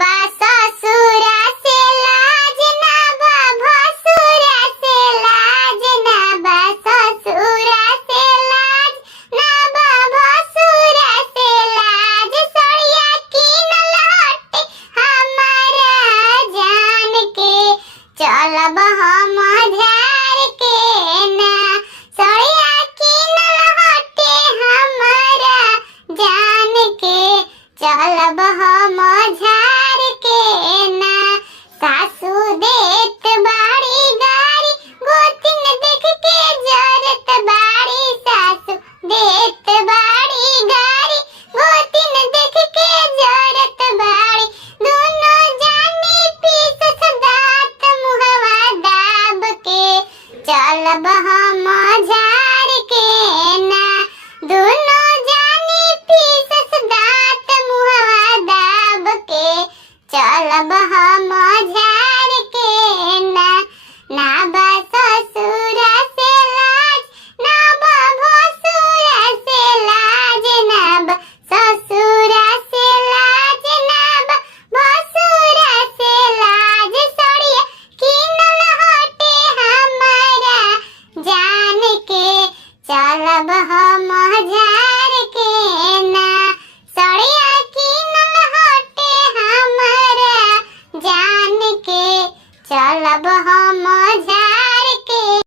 बा ससुरा से लाज ना बा भसुरा से लाज ना बा ससुरा से लाज ना बा भसुरा से लाज सड़िया कीनल हटे हमारा जान के चलब हम झार के ना सड़िया कीनल हटे हमारा जान के चलब हम झार के ना सासू देत बाड़ी गारी गोतिन देख के जरत बाड़ी सासू देत बाड़ी गारी गोतिन देख के जरत बाड़ी दोनों जानी पीस दांत मुहवा दाब के चलब हम झार के ना दोनों जानी पीस दांत मुहवा दाब के चलब हम